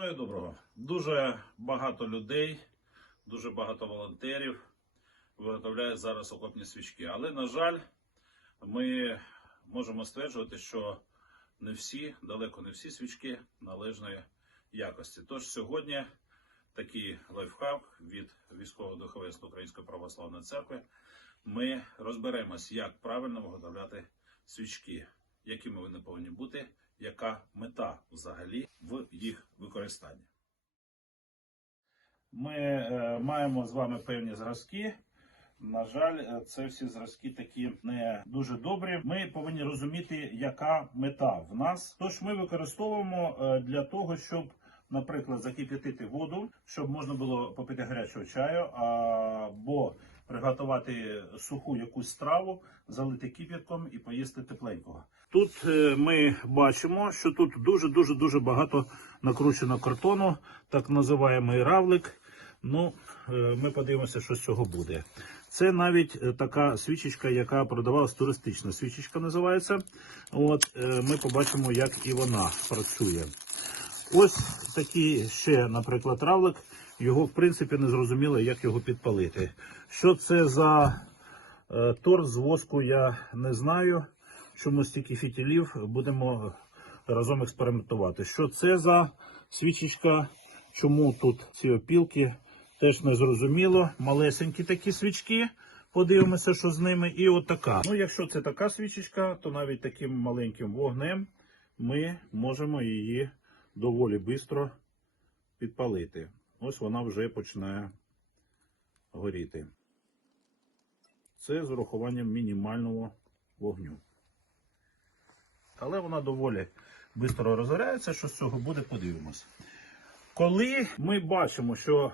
Бажаю доброго. Дуже багато людей, дуже багато волонтерів виготовляють зараз окопні свічки. Але, на жаль, ми можемо стверджувати, що не всі, далеко не всі свічки належної якості. Тож сьогодні такий лайфхак від військового духовенства Української православної церкви. Ми розберемось, як правильно виготовляти свічки, якими вони повинні бути, яка мета взагалі в їх використанні. Ми е, маємо з вами певні зразки. На жаль, е, це всі зразки такі не дуже добрі. Ми повинні розуміти, яка мета в нас. Тож ми використовуємо е, для того, щоб, наприклад, закип'ятити воду, щоб можна було попити гарячого чаю або приготувати суху якусь страву, залити кип'ятком і поїсти тепленького. Тут е, ми бачимо, що тут дуже дуже дуже багато накручено картону, так називаємий равлик. Ну, е, ми подивимося, що з цього буде. Це навіть е, така свічечка, яка продавалась туристична свічечка, називається. От ми побачимо, як і вона працює. Ось такий ще, наприклад, равлик. Його, в принципі, не зрозуміло, як його підпалити. Що це за торт з воску, я не знаю. Чому стільки фітілів будемо разом експериментувати. Що це за свічечка? Чому тут ці опілки? Теж не зрозуміло. Малесенькі такі свічки. Подивимося, що з ними. І от така. Ну, якщо це така свічечка, то навіть таким маленьким вогнем ми можемо її доволі швидко підпалити. Ось вона вже починає горіти. Це з урахуванням мінімального вогню. Але вона доволі швидко розгоряється. Що з цього буде, подивимось. Коли ми бачимо, що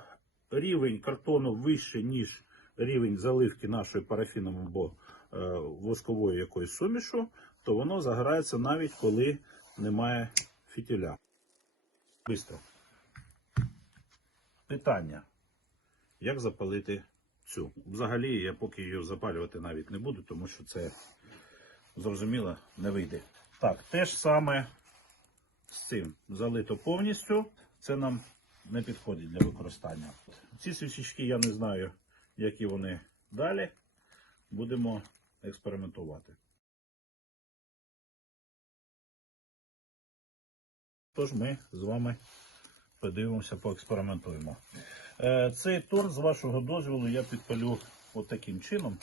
рівень картону вищий, ніж рівень заливки нашої парафіном або е, воскової якоїсь сумішу, то воно загорається навіть коли немає фітіля. Бистро. Питання. Як запалити цю? Взагалі, я поки її запалювати навіть не буду, тому що це зрозуміло не вийде. Так, те ж саме з цим залито повністю. Це нам не підходить для використання. Ці свічечки я не знаю, які вони далі. Будемо експериментувати. Тож ми з вами подивимося, поекспериментуємо. Е, Цей торт, з вашого дозволу, я підпалю от чином.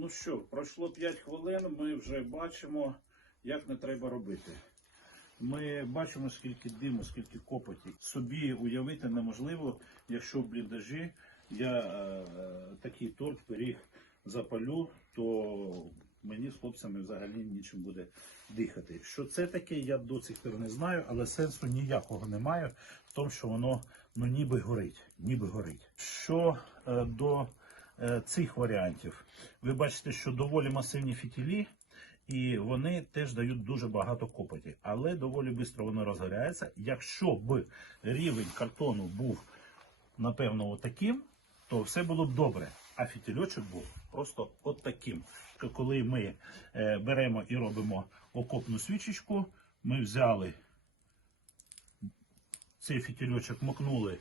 Ну що, пройшло 5 хвилин, ми вже бачимо, як не треба робити. Ми бачимо, скільки диму, скільки копоті. Собі уявити неможливо, якщо в бліндажі я е, такий торт пиріг запалю, то мені з хлопцями взагалі нічим буде дихати. Що це таке, я до цих пір не знаю, але сенсу ніякого немає в тому, що воно ну ніби горить. Ніби горить. Що е, до е, цих варіантів, ви бачите, що доволі масивні фітілі. І вони теж дають дуже багато копоті, але доволі швидко воно розгоряється. Якщо б рівень картону був, напевно, отаким, то все було б добре. А фітільочок був просто от таким. Коли ми е, беремо і робимо окопну свічечку, ми взяли цей фітільочок, макнули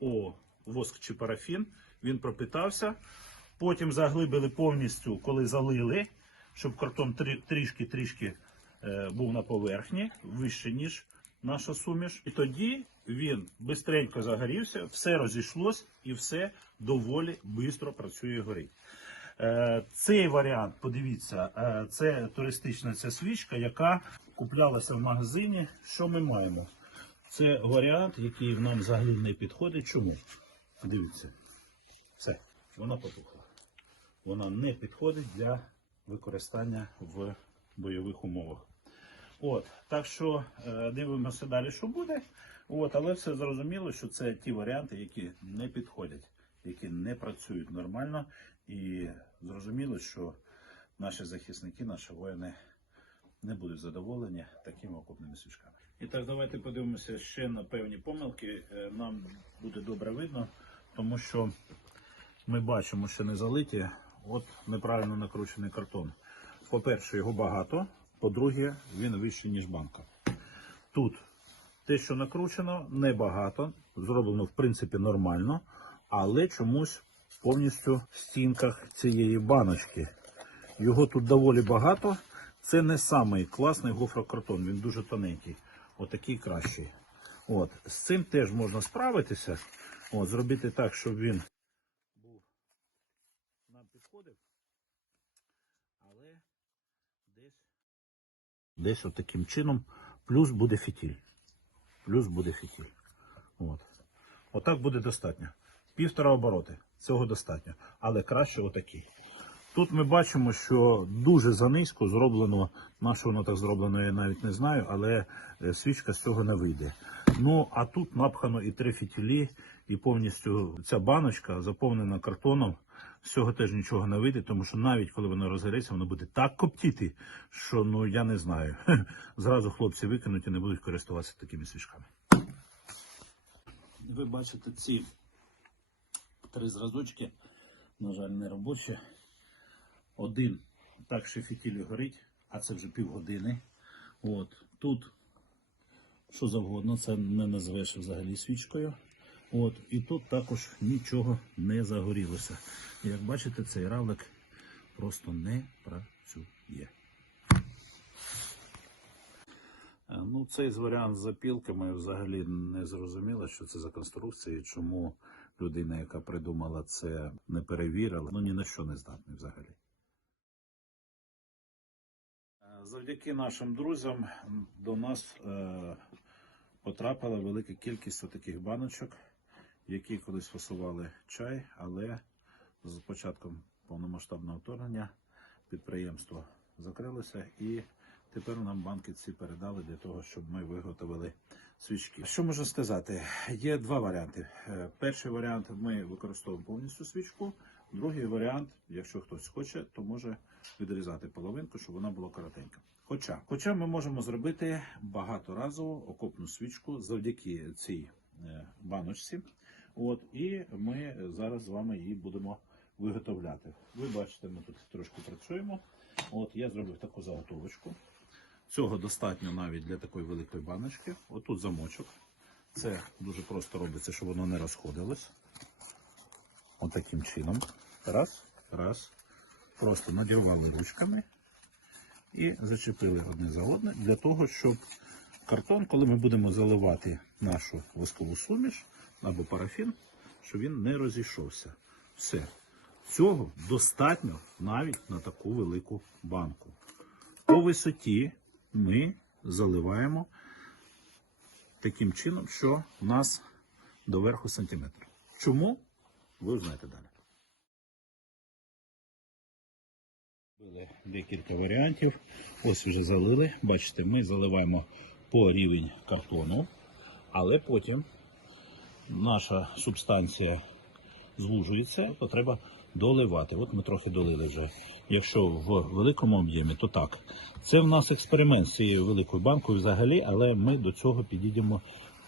у воск чи парафін, він пропитався. Потім заглибили повністю, коли залили, щоб картон трішки-трішки е, був на поверхні, вище, ніж наша суміш. І тоді він бистренько загорівся, все розійшлось і все доволі швидко працює горить. Е, Цей варіант, подивіться, е, це туристична ця свічка, яка куплялася в магазині. Що ми маємо? Це варіант, який нам взагалі не підходить. Чому? Дивіться, вона потухла. Вона не підходить для використання в бойових умовах. От, так що е, дивимося далі, що буде. От, але все зрозуміло, що це ті варіанти, які не підходять, які не працюють нормально. І зрозуміло, що наші захисники, наші воїни не будуть задоволені такими окопними свічками. І так, давайте подивимося ще на певні помилки. Е, Нам буде добре видно, тому що ми бачимо, що не залиті, от неправильно накручений картон. По-перше, його багато, по-друге, він вищий, ніж банка. Тут те, що накручено, небагато, зроблено в принципі нормально, але чомусь повністю в стінках цієї баночки. Його тут доволі багато. Це не самий класний гофрокартон, він дуже тоненький. Отакий кращий. От. З цим теж можна справитися. От, зробити так, щоб він був нам підходив. Але десь. Десь от чином. Плюс буде фітіль. Плюс буде фітіль. От. Отак буде достатньо. Півтора обороти. Цього достатньо. Але краще отакий. Тут ми бачимо, що дуже занизько зроблено, на що воно так зроблено, я навіть не знаю, але е, свічка з цього не вийде. Ну, а тут напхано і три фітілі, і повністю ця баночка заповнена картоном. З цього теж нічого не вийде, тому що навіть коли воно розгориться, воно буде так коптіти, що ну я не знаю. Зразу хлопці викинуть і не будуть користуватися такими свічками. Ви бачите ці три зразочки, на жаль, не робочі. Один так ще фітілі горить, а це вже півгодини. От тут що завгодно, це не називаєш взагалі свічкою. От, і тут також нічого не загорілося. Як бачите, цей равлик просто не працює. Е, Ну, цей варіант з запілками взагалі не зрозуміло, що це за конструкція, чому людина, яка придумала це, не перевірила. Ну ні на що не здатний взагалі. Завдяки нашим друзям до нас е, потрапила велика кількість таких баночок, які колись фасували чай, але з початком повномасштабного вторгнення підприємство закрилося і тепер нам банки ці передали для того, щоб ми виготовили свічки. Що можу сказати? Є два варіанти. Е, Перший варіант ми використовуємо повністю свічку. Другий варіант, якщо хтось хоче, то може відрізати половинку, щоб вона була коротенька. Хоча, хоча ми можемо зробити багаторазову окопну свічку завдяки цій е, баночці. От, і ми зараз з вами її будемо виготовляти. Ви бачите, ми тут трошки працюємо. От я зробив таку заготовочку. Цього достатньо навіть для такої великої баночки. Отут замочок. Це дуже просто робиться, щоб воно не розходилось. Отаким чином. Раз, раз. Просто надірвали ручками і зачепили одне за одне для того, щоб картон, коли ми будемо заливати нашу воскову суміш або парафін, щоб він не розійшовся. Все. Цього достатньо навіть на таку велику банку. По висоті ми заливаємо таким чином, що у нас до верху сантиметр. Чому? Ви узнаєте далі. Були декілька варіантів. Ось вже залили. Бачите, ми заливаємо по рівень картону, але потім наша субстанція звужується, то треба доливати. От ми трохи долили вже. Якщо в великому об'ємі, то так. Це в нас експеримент з цією великою банкою взагалі, але ми до цього підійдемо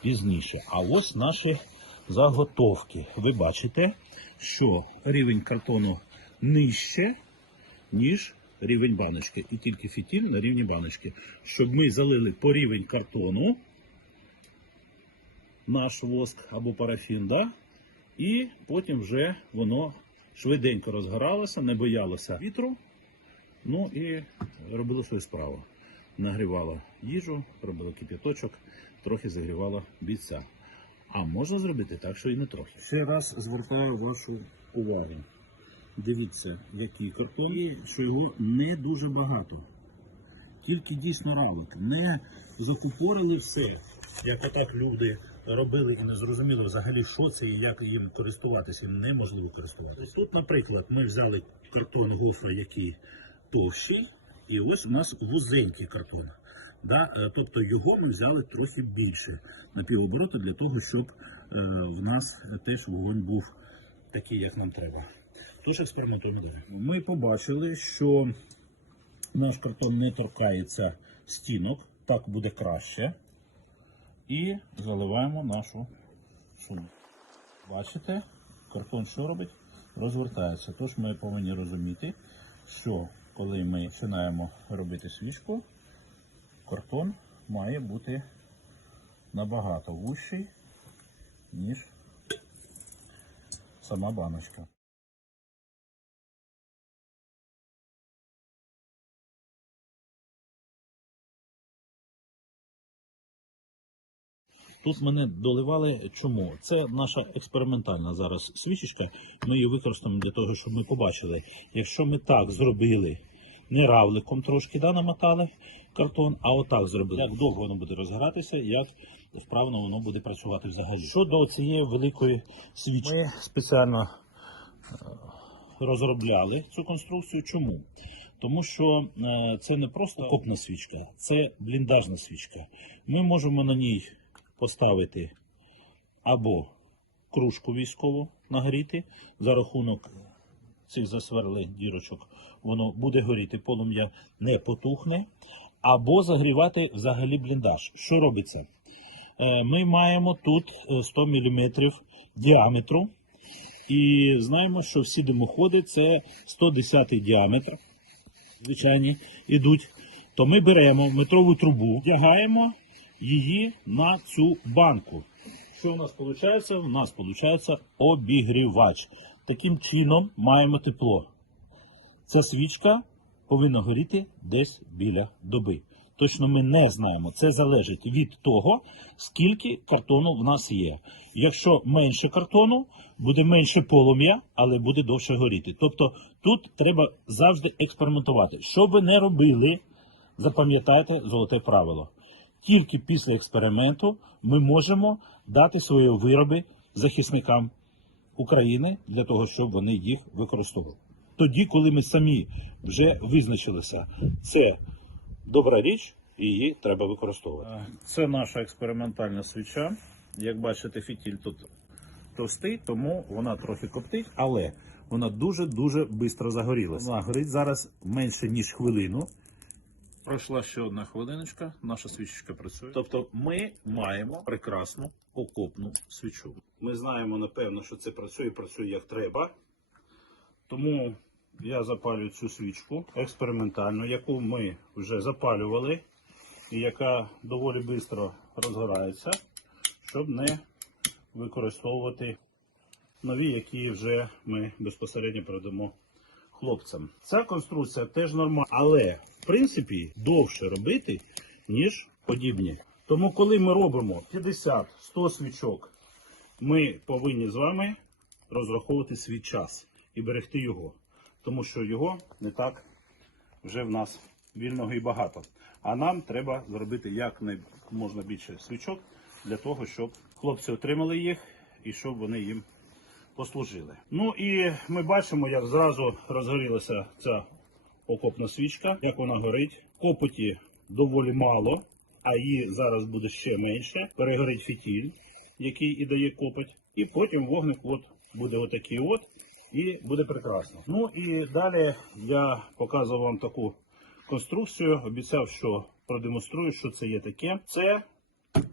пізніше. А ось наші заготовки. Ви бачите, що рівень картону нижче, ніж рівень баночки. І тільки фітіль на рівні баночки. Щоб ми залили по рівень картону наш воск або парафін, да? і потім вже воно швиденько розгоралося, не боялося вітру. Ну і робило свою справу. Нагрівало їжу, робило кип'яточок, трохи загрівало бійця. А можна зробити так, що і не трохи. Ще раз звертаю вашу увагу. Дивіться, який картон, і що його не дуже багато. Тільки дійсно равлик. Не закупорили все, як отак люди робили і не зрозуміло взагалі, що це і як їм користуватися. Їм неможливо користуватися. Тут, наприклад, ми взяли картон гофра, який товщий, і ось у нас вузенький картон. Да? е, Тобто його ми взяли трохи більше на півоборота для того, щоб е, в нас теж вогонь був такий, як нам треба. Тож експериментуємо далі. Ми побачили, що наш картон не торкається стінок, так буде краще. І заливаємо нашу суму. Бачите, картон що робить? розвертається. Тож ми повинні розуміти, що коли ми починаємо робити свічку, картон має бути набагато вущий, ніж сама баночка. Тут мене доливали чому? Це наша експериментальна зараз свічечка. Ми її використаємо для того, щоб ми побачили, якщо ми так зробили, не равликом трошки да, намотали картон, а отак зробили. Як довго воно буде розгоратися, як вправно воно буде працювати взагалі. Щодо цієї великої свічки, ми спеціально е, розробляли цю конструкцію. Чому? Тому що е, це не просто окопна свічка, це бліндажна свічка. Ми можемо на ній поставити або кружку військову нагріти за рахунок цих засверлих дірочок, воно буде горіти, полум'я не потухне, або загрівати взагалі бліндаж. Що робиться? Е, Ми маємо тут е, 100 мм діаметру. І знаємо, що всі димоходи це 110 діаметр, звичайні, ідуть. То ми беремо метрову трубу, вдягаємо її на цю банку. Що у нас виходить? У нас виходить обігрівач. Таким чином маємо тепло. Ця свічка повинна горіти десь біля доби. Точно ми не знаємо. Це залежить від того, скільки картону в нас є. Якщо менше картону, буде менше полум'я, але буде довше горіти. Тобто тут треба завжди експериментувати. Що ви не робили, запам'ятайте золоте правило. Тільки після експерименту ми можемо дати свої вироби захисникам України для того, щоб вони їх використовували. Тоді, коли ми самі вже визначилися, це добра річ, і її треба використовувати. Це наша експериментальна свіча. Як бачите, фітіль тут товстий, тому вона трохи коптить, але вона дуже-дуже швидко загорілася. Вона горить зараз менше, ніж хвилину. Пройшла ще одна хвилиночка, наша свічечка працює. Тобто ми маємо прекрасну окопну свічу. Ми знаємо, напевно, що це працює, працює як треба. Тому я запалюю цю свічку експериментальну, яку ми вже запалювали, і яка доволі швидко розгорається, щоб не використовувати нові, які вже ми безпосередньо передамо хлопцям. Ця конструкція теж нормальна, але в принципі довше робити, ніж подібні. Тому, коли ми робимо 50-100 свічок, ми повинні з вами розраховувати свій час і берегти його, тому що його не так вже в нас вільного і багато. А нам треба зробити як можна більше свічок для того, щоб хлопці отримали їх і щоб вони їм послужили. Ну і ми бачимо, як зразу розгорілася ця окопна свічка, як вона горить. Копоті доволі мало, а її зараз буде ще менше. Перегорить фітіль, який і дає копоть. І потім вогник от буде отакий от, і буде прекрасно. Ну і далі я показував вам таку конструкцію. Обіцяв, що продемонструю, що це є таке. Це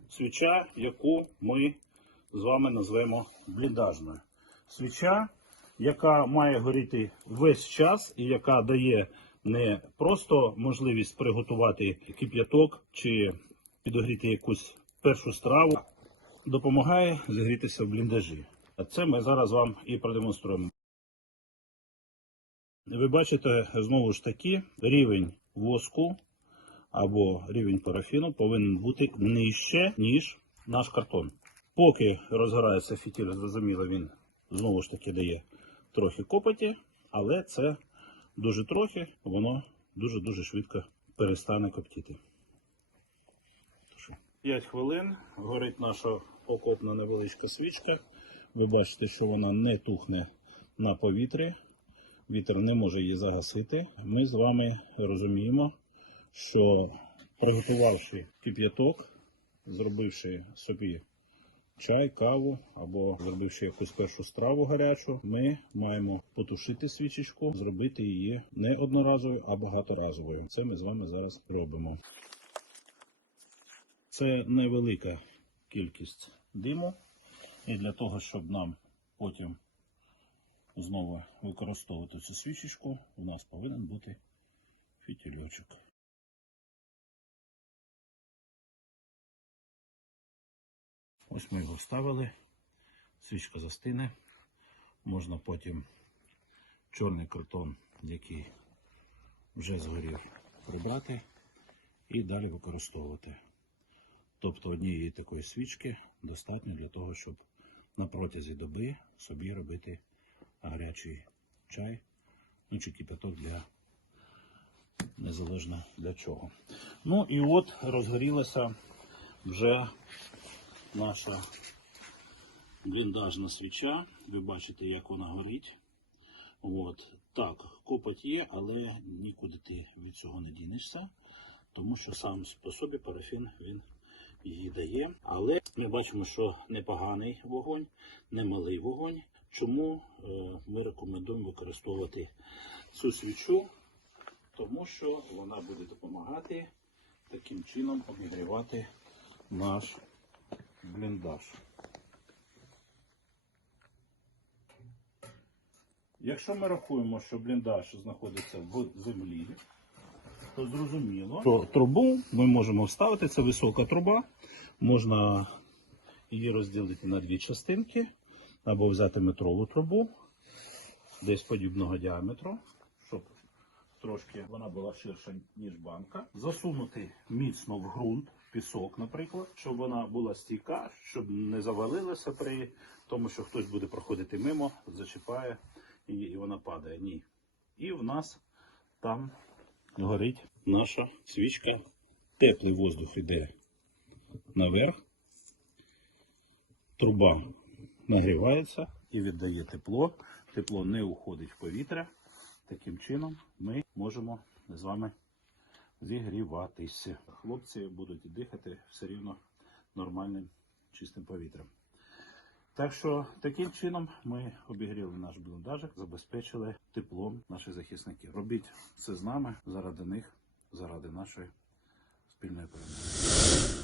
свіча, яку ми з вами назвемо бліндажною. Свіча, яка має горіти весь час і яка дає не просто можливість приготувати кип'яток чи підогріти якусь першу страву, допомагає зігрітися в бліндажі. А це ми зараз вам і продемонструємо. Ви бачите знову ж таки рівень воску або рівень парафіну повинен бути нижче, ніж наш картон. Поки розгорається фітіль, зрозуміло, він знову ж таки дає трохи копоті, але це дуже трохи, воно дуже-дуже швидко перестане коптіти. 5 хвилин горить наша окопна невеличка свічка. Ви бачите, що вона не тухне на повітрі. Вітер не може її загасити. Ми з вами розуміємо, що приготувавши кип'яток, зробивши собі чай, каву або зробивши якусь першу страву гарячу, ми маємо потушити свічечку, зробити її не одноразовою, а багаторазовою. Це ми з вами зараз робимо. Це невелика кількість диму. І для того, щоб нам потім знову використовувати цю свічечку, у нас повинен бути фітільочок. Ось ми його вставили, свічка застине. Можна потім чорний картон, який вже згорів, прибрати і далі використовувати. Тобто однієї такої свічки достатньо для того, щоб на протязі доби собі робити гарячий чай, ну чи кипяток для незалежно для чого. Ну і от розгорілася вже наша бліндажна свіча. Ви бачите, як вона горить. От. Так, копоть є, але нікуди ти від цього не дінешся, тому що сам по собі парафін він її дає. Але ми бачимо, що непоганий вогонь, немалий вогонь. Чому е, ми рекомендуємо використовувати цю свічу? Тому що вона буде допомагати таким чином обігрівати наш бліндаж. Якщо ми рахуємо, що бліндаж знаходиться в землі, то зрозуміло, що трубу ми можемо вставити, це висока труба, можна її розділити на дві частинки, або взяти метрову трубу десь подібного діаметру, щоб трошки вона була ширша, ніж банка. Засунути міцно в ґрунт, пісок, наприклад, щоб вона була стійка, щоб не завалилася при тому, що хтось буде проходити мимо, зачіпає і, вона падає. Ні. І в нас там горить наша свічка. Теплий воздух йде наверх. Труба нагрівається і віддає тепло. Тепло не уходить в повітря. Таким чином ми можемо з вами зігріватися. Хлопці будуть дихати все рівно нормальним чистим повітрям. Так що таким чином ми обігріли наш бліндажик, забезпечили теплом наших захисників. Робіть це з нами заради них, заради нашої спільної перемоги.